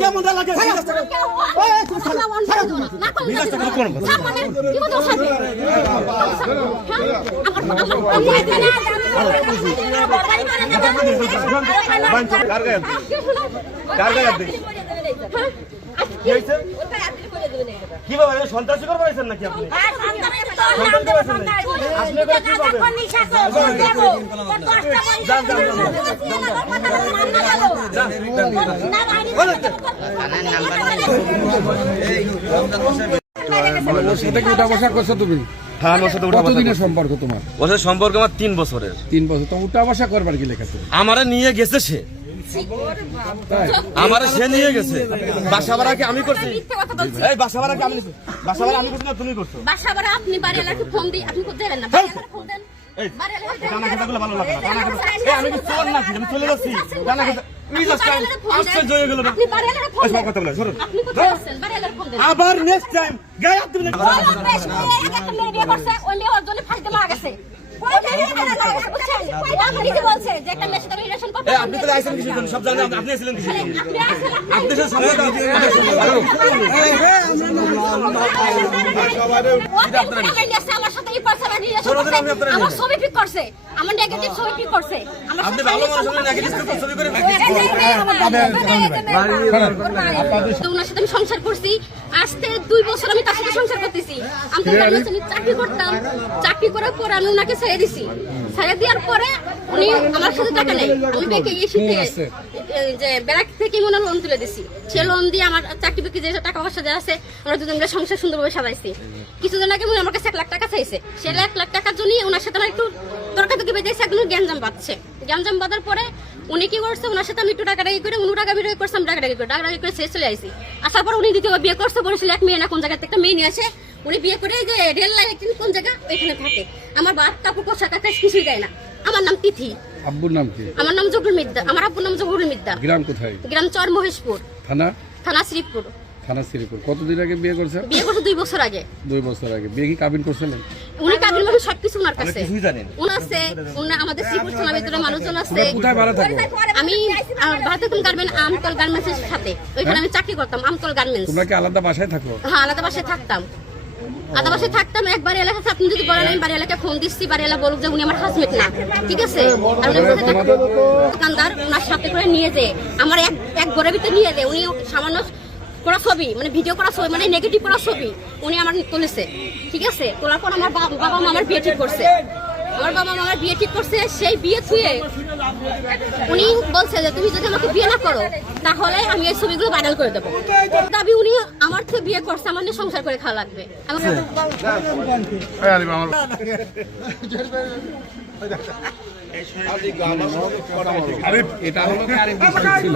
কেমন লাগে কিভাবে সন্ত্রাসী করবেন নাকি আপনি? তুমি কতদিনের সম্পর্ক তোমার? ওর সম্পর্ক আমার 3 বছরের। 3 বছর। তো উঠা বসা করবার কি লেখা ছিল? আমারে নিয়ে গেছে সে, আমারে সে নিয়ে গেছে। বাসা ভাড়া কি আমি করছি? এই বাসা ভাড়া কি আমি? বাসা ভাড়া আমি করছি না তুমি করছো? বাসা ভাড়া আপনি বাড়ি এলাকায় ফোন দিই, আপনি কোথায় যাবেন না? বাড়ি এলাকায় ফোন দেন। এই জানা কথাগুলো ভালো লাগে না। জানা কথা এই আমি কি চোর নাকি? আমি চলে যাচ্ছি। জানা কথা মিজাজ টাইম আশ্চর্য হয়ে গেল না। আপনি বাড়ি এলাকায় ফোন দেন। কথা বলে সরো। আপনি কোথায় আছেন? বাড়ি এলাকায় ফোন দেন। আবার নেক্সট টাইম গায়ে হাত দিবেন। একটা মেয়ে বিয়ে করছে, ওই মেয়ে ওর জন্য ফাঁসিতে মারা গেছে। আপনি কি বলছেন যে একটা মেয়ের সাথে রিলেশন করতে? আপনি তো আইছেন কিছু জন্য সব জানেন। আপনি ছিলেন কিছু জন্য। আপনি সাথে আমার সাথে এই পারসন রিলেশন আমার ছবি পিক করছে, আমার নেগেটিভ ছবি পিক করছে। আপনি ভালো মানুষের নেগেটিভ ছবি করে ওনার সাথে আমি সংসার করছি। আজকে 2 বছর আমি তার সাথে সংসার করতেছি। আমি চাকরি করতাম, চাকরি করার পর আমি ওনাকে ছেড়ে দিছি। ছেড়ে দেওয়ার পরে উনি আমার সাথে টাকা নেই। আমি ব্যাংকে গিয়ে যে ব্যাংক থেকে মনে লোন তুলে দিছি। সে লোন দিয়ে আমার চাকরি বাকরি যে টাকা পয়সা যা আছে আমরা দুজন মিলে সংসার সুন্দরভাবে সাজাইছি। কিছুদিন আগে উনি আমার কাছে 1 লাখ টাকা চাইছে। সে 1 লাখ টাকার জন্য ওনার সাথে আমার একটু তর্কাতর্কি বেঁধেছে, একদম গ্যাঞ্জাম বাঁধছে। গ্যাঞ্জাম বাঁধার পরে উনি কি করছে, ওনার সাথে আমি একটু টাকাটাকি করে উনি টাকা বিরোধী করছে, আমি টাকাটাকি করে শেষ চলে আসি। আসার পর উনি দ্বিতীয় বিয়ে করছে, বলেছিল এক মেয়ে না কোন জায়গাতে একটা মেয়ে নিয়ে আসে। উনি বিয়ে করে যে রেল লাইন কোন জায়গা ওইখানে থাকে। আমার বাপ কাপড় পোশাক কিছুই দেয় না। আমার নাম তিথি। আব্বুর নাম কি? আমার নাম জহুরুল মিদ্দা। আমার আব্বুর নাম জহুরুল মিদ্দা। গ্রাম কোথায়? গ্রাম চর মহেশপুর, থানা শ্রীপুর। থানা শ্রীপুর। কতদিন আগে বিয়ে করছেন? বিয়ে করছে 2 বছর আগে। 2 বছর আগে। বিয়ে কি কাবিন করছিলেন? উনি কাবিন মানে সবকিছু ওনার কাছে। কিছুই জানেন। উনি আছে, উনি আমাদের শ্রীপুর থানার ভিতরে মানুষজন আছে। কোথায় ভাড়া থাকো? আমি ভারতে কোন গার্মেন্টস আমতল গার্মেন্টসের সাথে ওইখানে আমি চাকরি করতাম। আমতল গার্মেন্টস। তোমরা কি আলাদা বাসায় থাকো? হ্যাঁ, আলাদা বাসায় থাকতাম। আলাদা বাসায় থাকতাম। একবার এলাকা আপনি যদি বলেন আমি বাড়ি এলাকায় ফোন দিচ্ছি, বাড়ি এলাকা বলুক যে উনি আমার হাজবেন্ড না, ঠিক আছে? আর দোকানদার ওনার সাথে করে নিয়ে যে আমার এক ঘরের ভিতরে নিয়ে যে উনি সামান্য করা ছবি মানে ভিডিও করা ছবি মানে নেগেটিভ করা ছবি উনি আমার তুলেছে, ঠিক আছে? তোলার পর আমার বাবা মা আমার বিয়ে ঠিক করছে। আমার বাবা মা আমার বিয়ে ঠিক করছে। সেই বিয়ে থুয়ে উনি বলছে যে তুমি যদি আমাকে বিয়ে না করো তাহলে আমি এই ছবিগুলো ভাইরাল করে দেবো। দাবি উনি আমার থেকে বিয়ে করছে, আমার নিয়ে সংসার করে খাওয়া লাগবে। এটা হলো আরেক বিষয় ছিল।